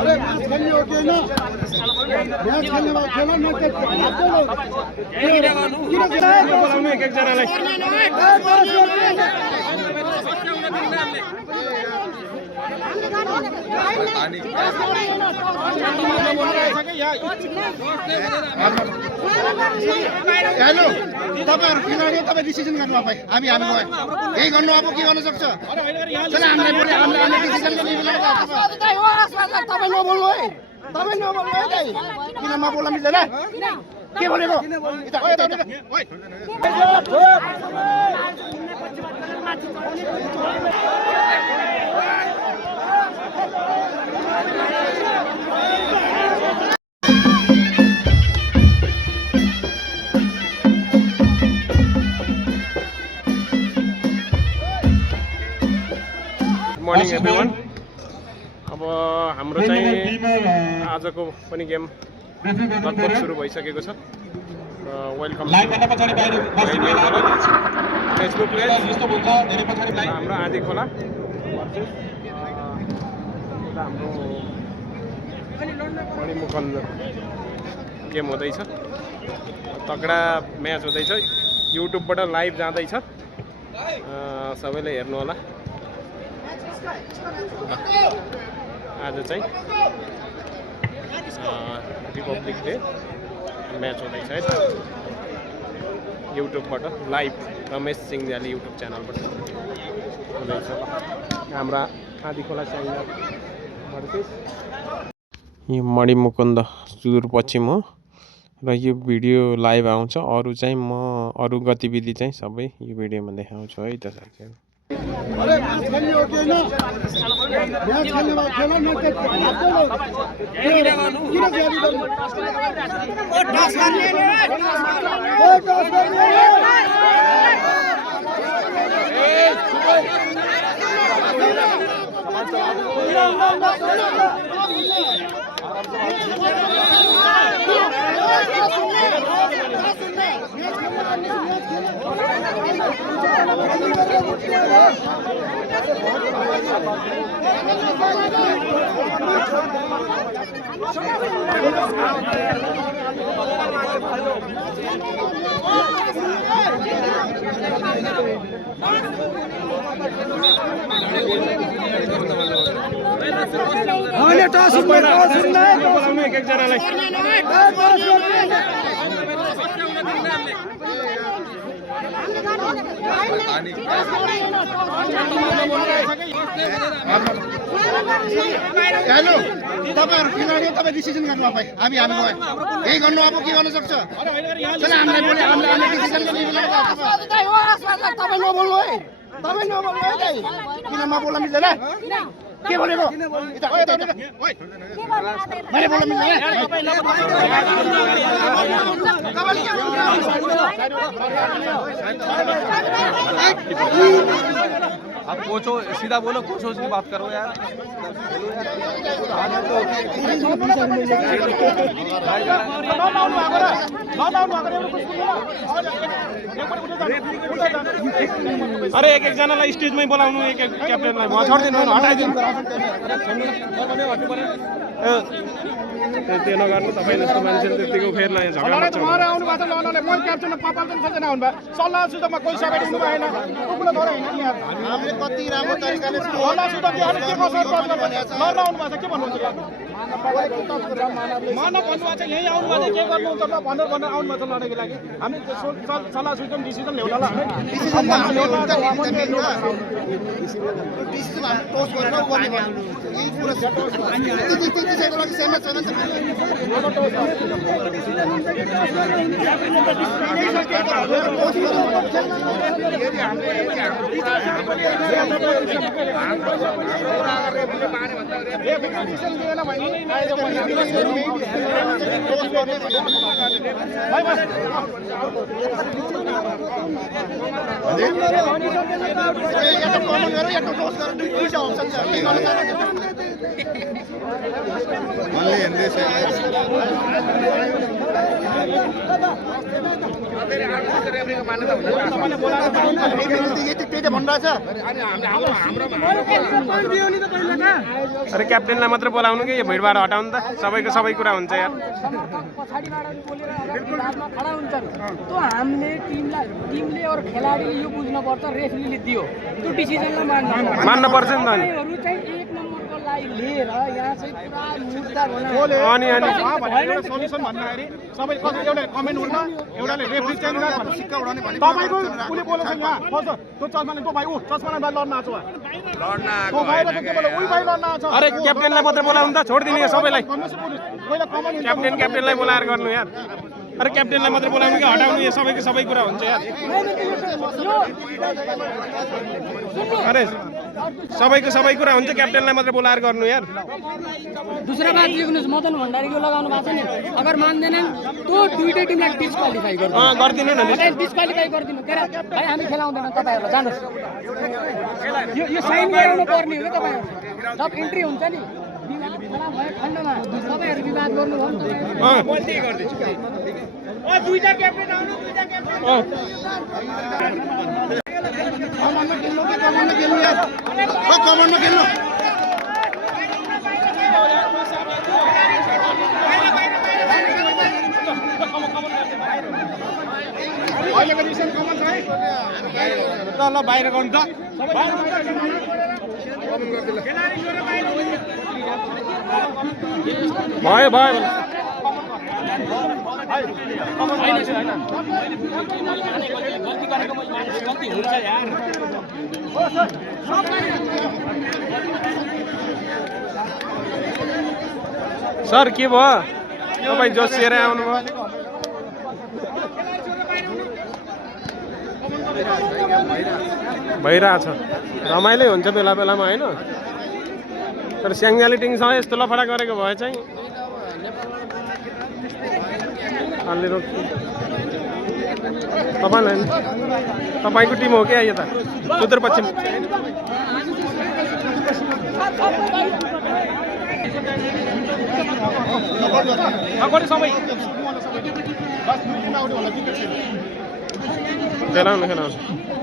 अरे मैच खेल्ने हो कि होइन मैच खेल्ने भए खेल न बोलाउनु एक एकजनालाई हेलो तपाईहरु खेलाडी तपाई डिसिजन गर्नु अब हामी हामी गए यही गर्नु अब के गर्न सक्छ चल हामीलाई पनि हामीले डिसिजन गर्ने तपाई नबोल्नु है तपाई नबोल्नु है दाइ किन नबोल्न मिल्दैन के भनेको मर्निङ एभ्रिवान अब हाम्रो चाहिँ आजको पनि गेम लगभग सुरु भइसकेको छ वेलकम फेसबुक पेज हाम्रो आधी खोला हाम्रो मणिमुकुन्द गेम हुँदैछ तगडा म्याच हुँदैछ युट्युबबाट लाइभ जाँदैछ सबैले हेर्नु होला आज चाहिँ रिपब्लिक डे म्याच हुँदैछ है त युट्युबबाट लाइभ रमेश सिंहले युट्युब च्यानलबाट हुँदैछ हाम्रा आधी खोला चाइना यो मणिमुकुन्द सुदूरपश्चिम हो र यो भिडियो लाइभ आउँछ अरू चाहिँ म अरू गतिविधि चाहिँ सबै यो भिडियोमा देखाउँछु है त साथीहरु अरे मैच खेल्ने हो कि होइन मैच खेल्ने भए खेल न किन जारी गर्नु बोलाउनु एक एकजनालाई हेलो तपाईहरु खेलाडी तपाई डिसिजन गर्नु अब हामी हामी गए यही गर्नु अब के गर्न सक्छ चल हामीलाई पनि हामीले डिसिजन गर्ने तपाई नबोल्नु है तपाई नबोल्नु है दाइ किन नबोल्न मिल्दैन के भनेको मैले बोल्न मिल्दैन अब कोचो सीधा बोलो कोचो से बात करो यार अरे एक एकजनालाई स्टेजमै बोलाउनु एक एक क्याप्टेनलाई छोडिदिनु हटाइदिनु त्यो नगर्नु तपाईँ जस्तो मान्छेले त्यतिको फेर्ला झगडा आउनु भएको लनले म क्याप्टन पापाल पनि छैन आउनु भयो सल्लाह सुझावमा कोही सबै दिनु भएन कुकुला थोरै हैन यार हामीले कति राम्रो तरिकाले सल्लाह सुझाव दिएर के कसरी प्रब्लम भने लन आउनु भएको के भन्नुहुन्छ यार मानव भन्नु भएको यही आउनु भएको के गर्नुहुन्छ ल भनेर आउनु भएको लडाइको लागि हामी सल्लाह सुझाव डिसिजन ल्याउला ल डिसिजन हामी टोस गरेर गर्ने यही पुरा त्यति चाहिँ लागि सहमत छैन त्यही त भनिरहेछ। अरे क्याप्टेनलाई मात्र बोलाउनु कि यो भिडभाड हटाउनु त सबैको सबै कुरा हुन्छ यार। पछाडिबाट बोलेर बादमा खडा हुन्छन् त्यो हामीले टिमले और खेलाडीले यो बुझ्नुपर्छ रेफ्रीले दियो त्यो डिसिजनलाई मान्न पर्छ नि त अनि। उनीहरू चाहिँ एक नम्बरको लागि लिएर यहाँ चाहिँ पुरा मुद्दा अनि सल्युसन भन्दाखेरि सबै एउटा कमेन्ट हुन्छ एउटाले रेफ्री चेन्ज गरेर सिक्का उडाउने भने तपाईको कुले बोलेछ यहाँ फर्स्ट त्यो चस्माले तो भाइ उ चस्माले भाइ लड्न आछ लड्न आको भाइ र त्यो बोले उही भाइ लड्न आछ। अरे क्याप्टेनलाई मात्र बोलाउनु त छोड्दिनु यो सबैलाई। पहिला कमेन्ट क्याप्टेनलाई बोलाएर गर्नु यार। अरे क्याप्टेनलाई मात्र बोलाउनु कि हटाउनु यो सबैको सबै कुरा हुन्छ यार। अरे सबैको सबै कुरा हुन्छ क्याप्टेनलाई मात्र बोलाएर गर्नु यार। दूसरा बात लेख्नुहोस् मदन भण्डारीको लगाउनु भएको छ नि अगर मान्दैनन् त्यो दुईटै टिमलाई डिस्क्वालिफाई गर्नु गर्दिनु न डिस्क्वालिफाई गरिदिनु के अरे भाइ हामी खेलाउँदैनौँ तपाईँहरूलाई जानुहोस् यो साइन गराउनु पर्ने हो कि तपाईँहरू जब इन्ट्री हुन्छ नि विवाद खडा भयो खण्डमा तपाईँहरू विवाद गर्नुभयो नि कमानमा खेल्नु कि कमानमा खेल्नु यार कमानमा खेल्नु अहिलेको डिसिसन कमन छ है त ल बाहिर गर्नु त भयो भयो सर के भयो तपाईँ जोसिएर आउनुभयो। भइरहेछ रमाइलो हुन्छ बेला बेलामा होइन तर स्याङ्जाली टिङसँग यस्तो लफडा गरेको भए चाहिँ अलि रोक्छु तपाईँलाई तपाईँको टिम हो क्या यो त सुदूरपश्चिम। खेलाउनु खेलाउनु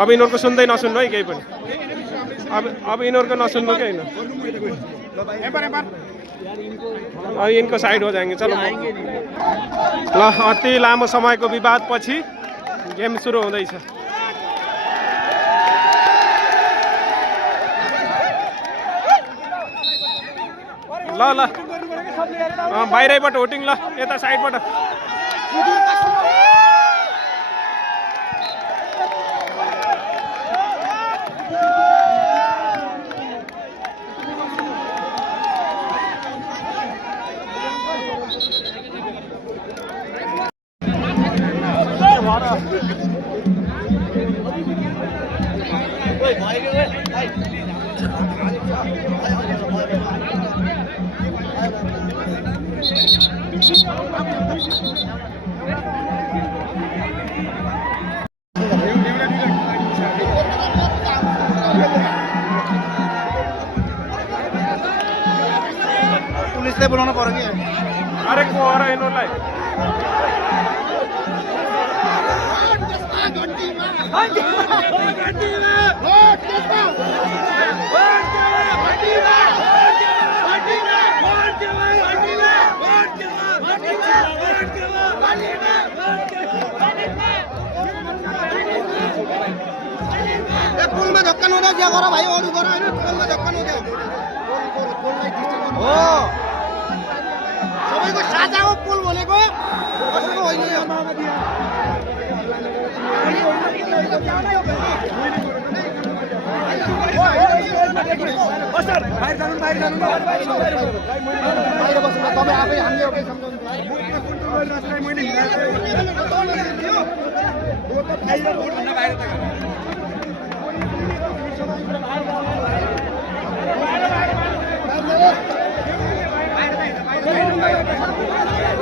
अब यिनीहरूको सुन्दै नसुन्नु है केही पनि अब यिनीहरूको नसुन्नु कि होइन अब यिनको साइड हो जाएंगे चलो ल अति लामो समयको विवादपछि गेम सुरु हुँदैछ। ल ल बाहिरैबाट होटिङ ल यता साइडबाट पुलिसले बोलाउनु पर्यो कि अरे को हो र यिनीहरूलाई पुलमा धक्का नहुँदा ज्या गर भाइ अरू गर होइन पुलमा धक्का नहुँदा हो सबैको साझा हो पुल भनेको कसैको होइन यो बाहिर जानु बाहिर बस्नु तपाईँ आफै हामीले एउटै सम्झाउनु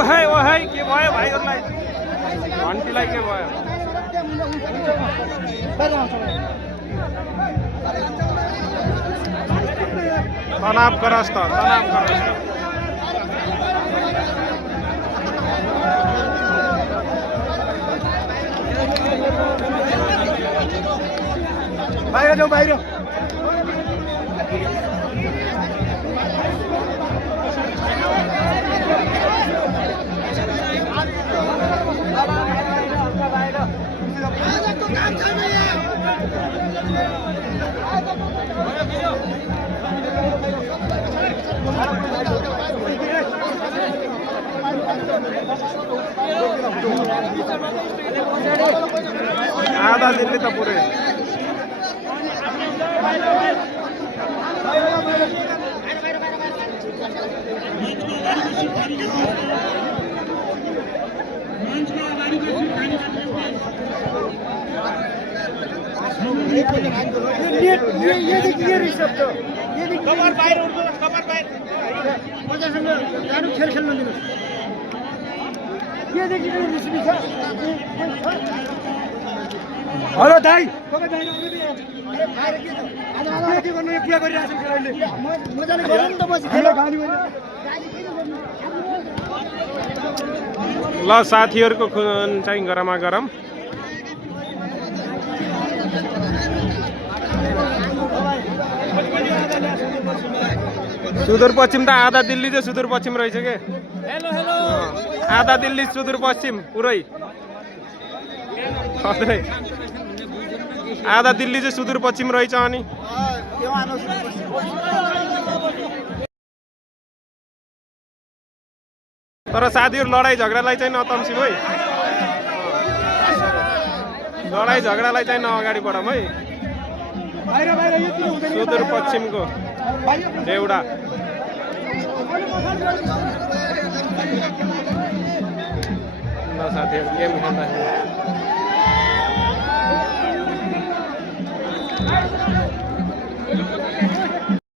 ओहै ओहै के भयो भाइहरूलाई घन्टीलाई के भयो तनावग्रस्त बाहिर जाऊ बाहिर आधा दिल्ली त पुरै खेल खेल्न दिनुहोस् हेलो दाइ ल साथीहरूको खुन चाहिँ गरमा गरम सुदूरपश्चिम त आधा दिल्ली चाहिँ सुदूरपश्चिम रहेछ के आधा दिल्ली सुदूरपश्चिम पुरै आधा दिल्ली चाहिँ सुदूरपश्चिम रहेछ अनि तर साथीहरू लडाइँ झगडालाई चाहिँ नतम्सिम है लडाइँ झगडालाई चाहिँ नअगाडि बढाउँ है सुदूरपश्चिमको एउटा ल साथीहरू गेम खेल्दाखेरि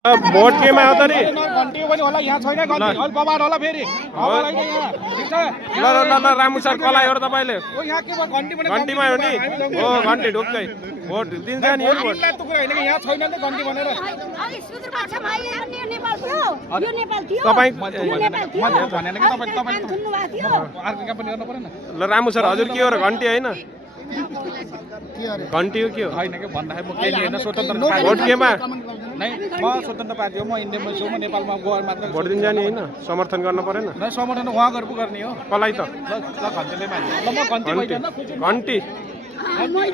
भोट केमा आउँछ नि घन्टी पनि होला यहाँ छैन घन्टी हल बबाड होला फेरि ल ल ल रामु सर कलाई हो र तपाईँले यहाँ के भयो घन्टी पनि घन्टीमा हो नि हो घन्टी ढुक्कै भोट दिन्छ नि यो भोट तुक होइन कि यहाँ छैन नि त घन्टी भनेर तपाईँ अर्को कहाँ पनि गर्नु परेन ल रामु सर हजुर के हो र घन्टी होइन घन्टी हो के हो होइन कि भन्दाखेरि म केही होइन स्वतन्त्र भोट केमा नै म स्वतन्त्र पार्टी हो म इन्डियामा छु म नेपालमा गएर मात्र भोट दिन जाने होइन समर्थन गर्न परेन नै समर्थन उहाँ गरेर पो गर्ने हो कसलाई त ल घन्टीले मान्छ ल म घन्टी होइन घन्टी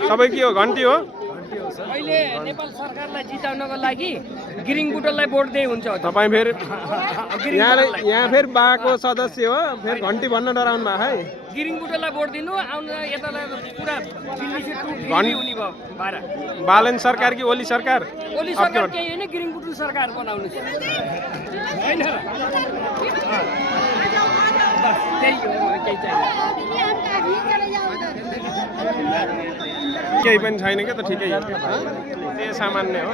सबै के हो घन्टी हो अहिले नेपाल सरकारलाई जिताउनको लागि गिरिङ बुटललाई भोट दिए हुन्छ तपाईँ फेरि यहाँ फेरि बाको सदस्य हो फेरि घन्टी भन्न डराउनु भएको है गिरिङ बुटललाई भोट दिनु आउनु यतालाई पुरा दिल्ली से हुने भयो भाडा बालन सरकार कि ओली सरकार ओली सरकार केही होइन गिरिङ बुटल सरकार बनाउनु होइन बस त्यही हो केही चाहियो केही पनि छैन क्या त ठिकै हो त्यही सामान्य हो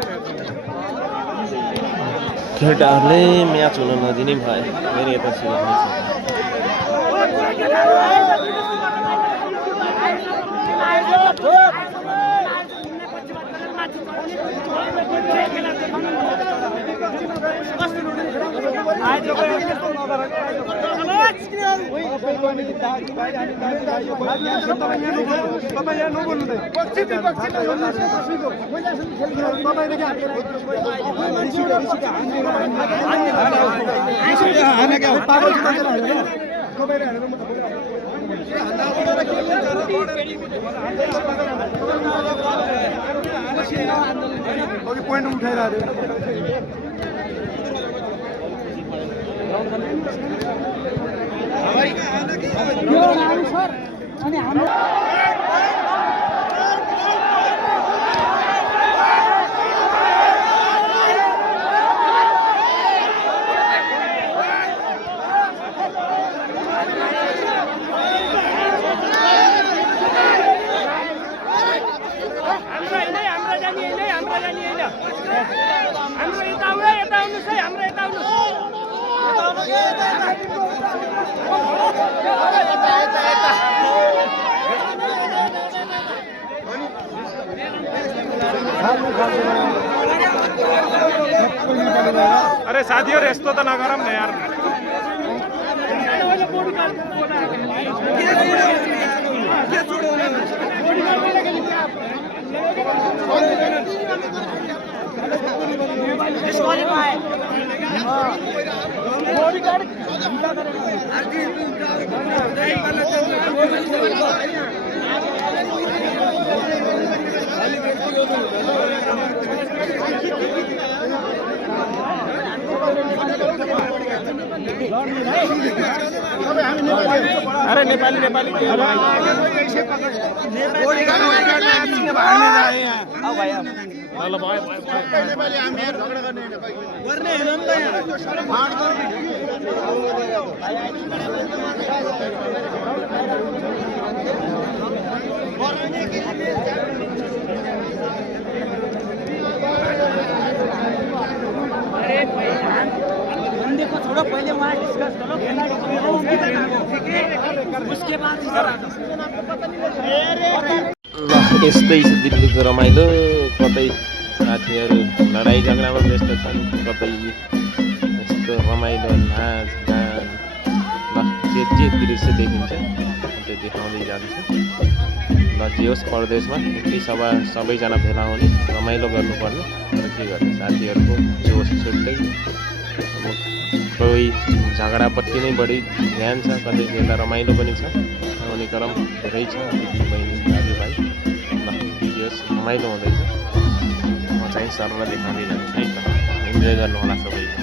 केटाहरूले म्याच हुन नदिने भए फेरि यता पोइन्ट उठाइरहेको अरे साथीहरु यस्तो त नगरौँ न यार अरे नेपाली नेपाली हिंदी को छोड़ो पहले वहाँ डिस्कस करो उसके बाद ल यस्तै छ दिल्लीको रमाइलो कतै साथीहरू लडाइँ झगडामा व्यस्त छन् कतै यस्तो रमाइलो नाच गान ल जे दृश्य देखिन्छ त्यो देखाउँदै जान्छ ल जे होस् परदेशमा एकै सबैजना भेला हुने रमाइलो गर्नुपर्ने तर के गर्ने साथीहरूको जोस छुट्टै अब कोही झगडापट्टि नै बढी ध्यान छ कतै बेला रमाइलो पनि छ आउने क्रम धेरै छ दिदी बहिनी दाजुभाइ ल भिडियोस् रमाइलो हुँदैछ म चाहिँ सरल देखाउँदै जान्छु है त इन्जोय गर्नुहोला सबैले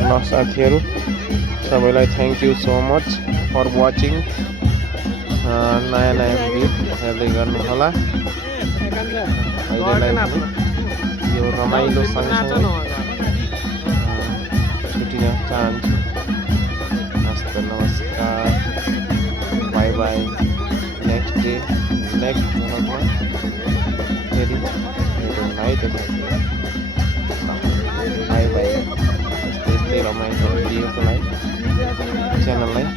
ल साथीहरू सबैलाई thank you so much for watching नयाँ नयाँ भिडियो हेर्दै गर्नुहोला अहिलेलाई यो रमाइलो सँगसँगै छुटिन चाहन्छु हस्त नमस्कार bye bye next day next भ्लगमा फेरि भेटौँ है त बाई बाई यस्तै रमाइलो भिडियोको लागि च्यानललाई